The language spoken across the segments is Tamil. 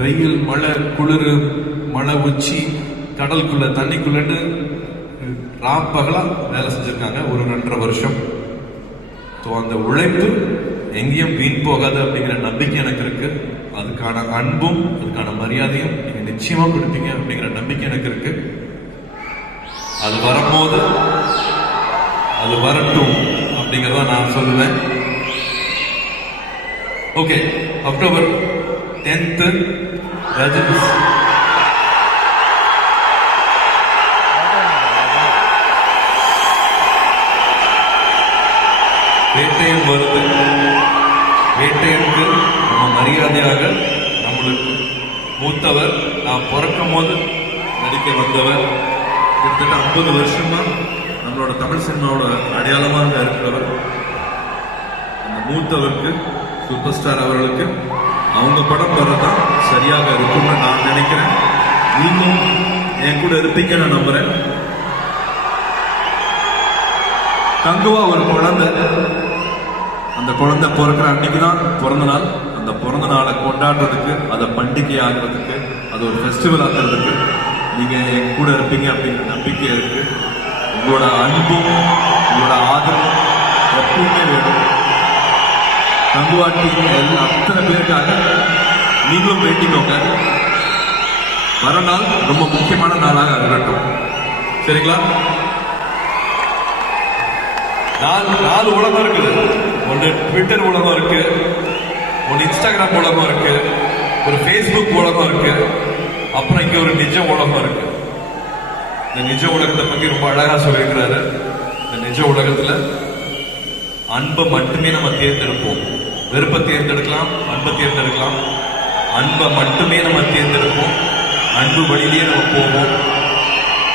வெயில், மழை, குளிர், மழை உச்சி, கடலுக்குள்ள தண்ணிக்குள்ளன்னு பகலா வேலை செஞ்சிருக்காங்க ஒரு 2.5 வருஷம். அந்த உழைப்பு எங்கேயும் வீண் போகாது அப்படிங்கிற நம்பிக்கை எனக்கு இருக்கு. அதுக்கான அன்பும் அதுக்கான மரியாதையும் நீங்க நிச்சயமா கொடுப்பீங்க அப்படிங்கிற நம்பிக்கை எனக்கு இருக்கு. அது வரும்போது அது வரட்டும் அப்படிங்கிறத நான் சொல்லுவேன். ஓகே, அக்டோபர் 10th வேட்டையன் வருது. வேட்டையனுக்கு நம்ம மரியாதையாக நம்மளுக்கு மூத்தவர், நான் பிறக்கும் போது நடிக்க வந்தவர், கிட்டத்தட்ட 50 வருஷமா நம்மளோட தமிழ் சினிமாவோட அடையாளமாக இருக்கிறவர், அந்த மூத்தவருக்கு, சூப்பர் ஸ்டார் அவர்களுக்கு அவங்க படம் வர்றதான் சரியாக இருக்கும்னு நான் நினைக்கிறேன். நீங்களும் என் கூட இருப்பீங்க நான் நம்புறேன். கங்குவா ஒரு குழந்தை, அந்த குழந்தை பிறக்கிற அன்னைக்கு தான் பிறந்த நாள். அந்த பிறந்த நாளை கொண்டாடுறதுக்கு, அதை பண்டிகை ஆகிறதுக்கு, அது ஒரு ஃபெஸ்டிவல் ஆகிறதுக்கு நீங்க என் கூட இருப்பீங்க அப்படிங்கிற நம்பிக்கை இருக்கு. உங்களோட அன்பும் உங்களோட ஆதரவும் எப்பவுமே வேணும். கங்குவா டீம் அத்தனை பேருக்காக நீங்களும் வேண்டிக்கோங்க. வர நாள் ரொம்ப முக்கியமான நாளாக இருக்கட்டும். சரிங்களா? 4 உலகம் இருக்குது. ஒன்று ட்விட்டர் உலகம் இருக்கு, ஒன்று இன்ஸ்டாகிராம் உலகம் இருக்கு, ஒரு ஃபேஸ்புக் உலகம் இருக்கு, அப்புறம் இங்க ஒரு நிஜ உலகம் இருக்கு. இந்த நிஜ உலகத்தை பத்தி ரொம்ப அழகா சொல்லியிருக்கிறாரு. இந்த நிஜ உலகத்துல அன்பை மட்டுமே நம்ம தேர்ந்தெடுப்போம். வெறுப்பை தேர்ந்தெடுக்கலாம், அன்பை தேர்ந்தெடுக்கலாம். அன்பை மட்டுமே நம்ம தேர்ந்தெடுப்போம். அன்பு வழியிலேயே நம்ம போவோம்.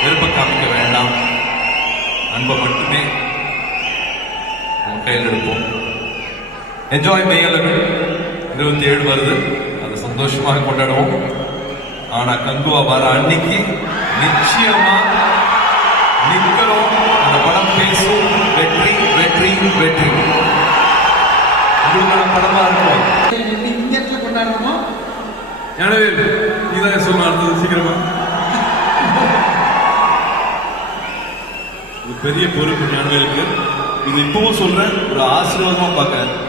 வெறுப்பை காமிக்க வேண்டாம். அன்பை மட்டுமே கையில் எடுப்போம். என்ஜாய் மே 27 வருது, அதை சந்தோஷமாக கொண்டாடுவோம். ஆனா கங்குவா வர அன்னைக்கு நிச்சயமா நிக்கிறோம். அந்த படம் பேசும். வெற்றி வெற்றி வெற்றி உங்களுக்கான படமா இருக்கும். கொண்டாடுறோமோ எனவே இதான் சொல்ல அடுத்தது சீக்கிரமா. பெரிய பொறுப்பு ஞானவேலுக்கு. இது இப்பவும் சொல்றேன், ஒரு ஆசீர்வாதமா பார்க்க.